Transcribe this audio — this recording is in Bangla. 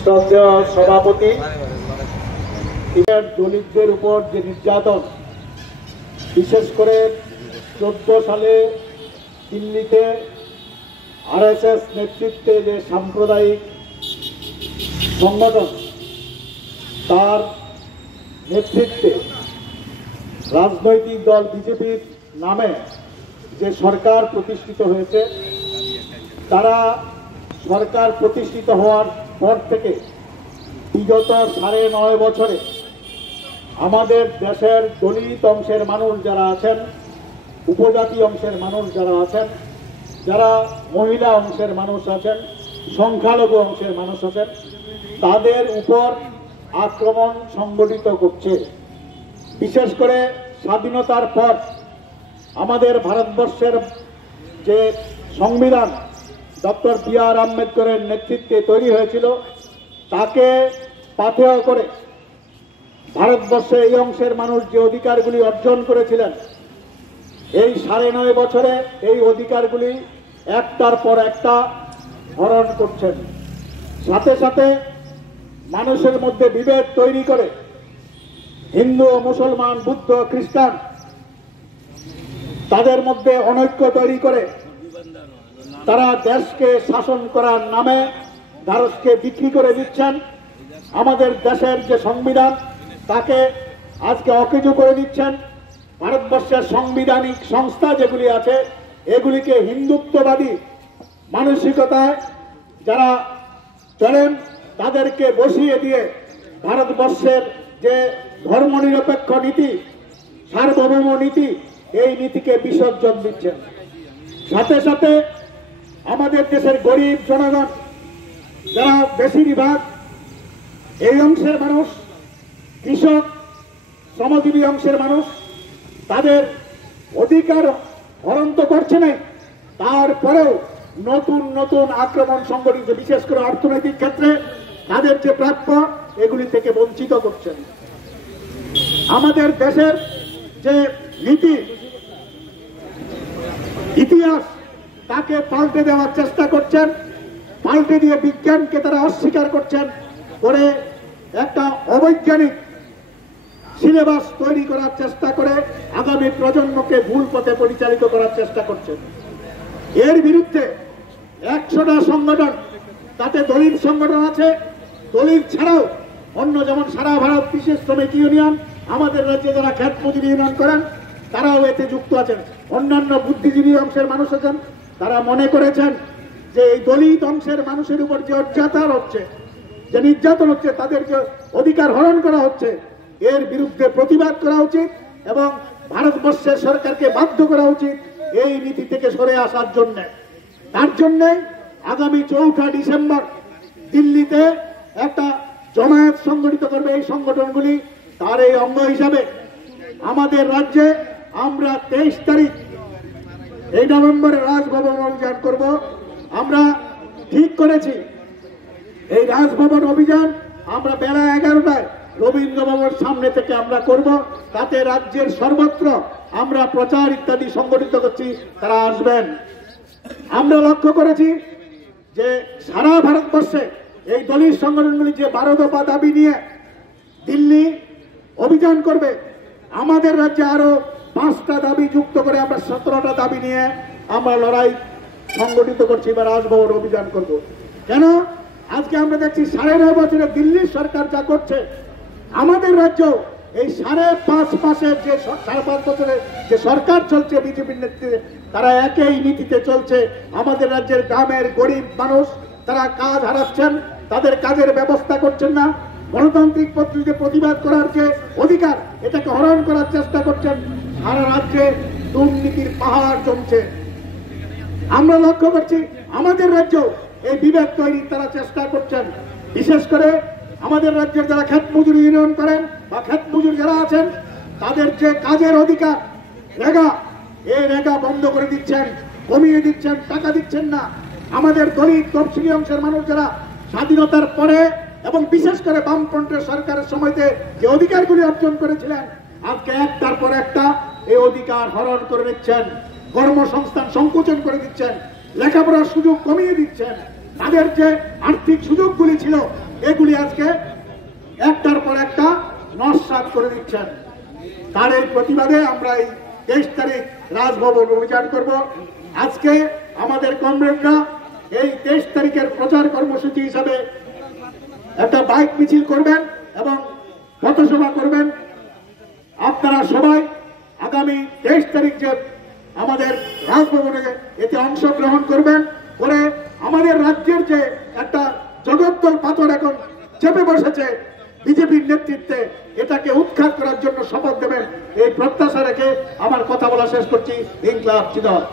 শ্রদ্ধেয় সভাপতি, দলিতদের উপর যে নির্যাতন, বিশেষ করে 14 সালে দিল্লিতে আরএসএস নেতৃত্বে যে সাম্প্রদায়িক সংগঠন, তার নেতৃত্বে রাজনৈতিক দল বিজেপির নামে যে সরকার প্রতিষ্ঠিত হয়েছে, তারা সরকার প্রতিষ্ঠিত হওয়ার পর থেকে বিগত 9.5 বছরে আমাদের দেশের দলিত অংশের মানুষ যারা আছেন, উপজাতি অংশের মানুষ যারা আছেন, যারা মহিলা অংশের মানুষ আছেন, সংখ্যালঘু অংশের মানুষ আছেন, তাদের উপর আক্রমণ সংগঠিত করছে। বিশেষ করে স্বাধীনতার পর আমাদের ভারতবর্ষের যে সংবিধান ডক্টর বি.আর. আম্বেদকরের নেতৃত্বে তৈরি হয়েছিল, তাকে পাথেয় করে ভারতবর্ষে এই অংশের মানুষ যে অধিকারগুলি অর্জন করেছিলেন, এই 9.5 বছরে এই অধিকারগুলি একটার পর একটা হরণ করছেন। সাথে সাথে মানুষের মধ্যে বিভেদ তৈরি করে হিন্দু ও মুসলমান, বুদ্ধ, খ্রিস্টান, তাদের মধ্যে অনৈক্য তৈরি করে তারা দেশকে শাসন করার নামে ভারতকে বিক্রি করে দিচ্ছেন। আমাদের দেশের যে সংবিধান, তাকে আজকে অকেজো করে দিচ্ছেন। ভারতবর্ষের সাংবিধানিক সংস্থা যেগুলি আছে, এগুলিকে হিন্দুত্ববাদী মানসিকতায় যারা চলেন, তাদেরকে বসিয়ে দিয়ে ভারতবর্ষের যে ধর্মনিরপেক্ষ নীতি, সার্বভৌম নীতি, এই নীতিকে বিসর্জন দিচ্ছেন। সাথে সাথে আমাদের দেশের গরিব জনগণ, যারা বেশিরভাগ এই অংশের মানুষ, কৃষক, শ্রমজীবী অংশের মানুষ, তাদের অধিকার হরণ তো করছে না, তারপরেও নতুন নতুন আক্রমণ সংগঠিত, বিশেষ করে অর্থনৈতিক ক্ষেত্রে তাদের যে প্রাপ্য, এগুলি থেকে বঞ্চিত করছেন। আমাদের দেশের যে নীতি, ইতিহাস, তাকে পাল্টে দেওয়ার চেষ্টা করছেন। পাল্টে দিয়ে বিজ্ঞানকে তারা অস্বীকার করছেন, করে একটা অবৈজ্ঞানিক সিলেবাস তৈরি করার চেষ্টা করে আগামী প্রজন্মকে ভুল পথে পরিচালিত করার চেষ্টা করছেন। এর বিরুদ্ধে 100টা সংগঠন, তাতে দলিত সংগঠন আছে, দলিত ছাড়াও অন্য, যেমন সারা ভারত কৃষি শ্রমিক ইউনিয়ন, আমাদের রাজ্যে যারা ক্ষেত মজুরি ইউনিয়ন করেন, তারাও এতে যুক্ত আছেন। অন্যান্য বুদ্ধিজীবী অংশের মানুষ আছেন, তারা মনে করেছেন যে এই দলিত অংশের মানুষের উপর যে অত্যাচার হচ্ছে, যে নির্যাতন হচ্ছে, তাদের যে অধিকার হরণ করা হচ্ছে, এর বিরুদ্ধে প্রতিবাদ করা উচিত এবং ভারতবর্ষের সরকারকে বাধ্য করা উচিত এই নীতি থেকে সরে আসার জন্য। তার জন্য আগামী 4 ডিসেম্বর দিল্লিতে একটা জমায়েত সংগঠিত করবে এই সংগঠনগুলি। তার এই অঙ্গ হিসাবে আমাদের রাজ্যে আমরা 23 তারিখ এই নভেম্বরে রাজভবন অভিযান করব। আমরা ঠিক করেছি এই রাজভবন অভিযান আমরা বেলা 11টায় রবীন্দ্র ভবনের সামনে থেকে আমরা করব। তাতে রাজ্যের সর্বত্র আমরা প্রচার ইত্যাদি সংগঠিত করছি, তারা আসবেন। আমরা লক্ষ্য করেছি যে সারা ভারতবর্ষে এই দলিত সংগঠনগুলি যে 12 দফা দাবি নিয়ে দিল্লি অভিযান করবে, আমাদের রাজ্যে আরো 5টা দাবি যুক্ত করে আমরা 17টা দাবি নিয়ে আমরা লড়াই সংগঠিত করছি বা রাজভবন অভিযান করব। কেন? আজকে আমরা দেখছি 9.5 বছরে দিল্লির সরকার যা করছে, আমাদের রাজ্য এই 5.5 মাসের যে 5.5 বছরের যে সরকার চলছে বিজেপির নেতৃত্বে, তারা একই নীতিতে চলছে। আমাদের রাজ্যের গ্রামের গরিব মানুষ, তারা কাজ হারাচ্ছেন, তাদের কাজের ব্যবস্থা করছেন না। গণতান্ত্রিক পদ্ধতিতে প্রতিবাদ করার যে অধিকার, এটাকে হরণ করার চেষ্টা করছেন। সারা রাজ্যে দুর্নীতির পাহাড় জমছে। আমরা লক্ষ্য করছি আমাদের রাজ্য এই বিভেদ তৈরির তারা চেষ্টা করছেন। বিশেষ করে আমাদের রাজ্যের যারা ক্ষেত মজুরি ইউনিয়ন করেন বা ক্ষেত মজুর যারা আছেন, তাদের যে কাজের অধিকার, রেগা, এই রেগা বন্ধ করে দিচ্ছেন, কমিয়ে দিচ্ছেন, টাকা দিচ্ছেন না। আমাদের দলিত তফসিলি অংশের মানুষ যারা স্বাধীনতার পরে এবং বিশেষ করে বামফ্রন্টের সরকারের সময়তে যে অধিকারগুলি অর্জন করেছিলেন, আজকে একটার পর একটা এই অধিকার হরণ করে নিচ্ছেন, কর্মসংস্থান সংকোচন করে দিচ্ছেন। লেখাপড়ার সুযোগ কমিয়ে দিচ্ছেন, তাদের যে আর্থিক সুযোগগুলি ছিল এগুলি আজকে একটার পর একটা নস্যাৎ করে দিচ্ছেন। তার এই প্রতিবাদে আমরা এই 23 তারিখ রাজভবন অভিযান করব। আজকে আমাদের কমরেডরা এই 23 তারিখের প্রচার কর্মসূচি হিসাবে একটা বাইক মিছিল করবেন এবং পথসভা করবেন। আপনারা সবাই আগামী 23 তারিখ যে আমাদের রাজভবনে এতে অংশগ্রহণ করবেন, করে আমাদের রাজ্যের যে একটা জগদ্দল পাথর এখন চেপে বসেছে বিজেপির নেতৃত্বে, এটাকে উৎখাত করার জন্য শপথ দেবেন, এই প্রত্যাশা রেখে আমার কথা বলা শেষ করছি। ইনকলাব জিন্দাবাদ।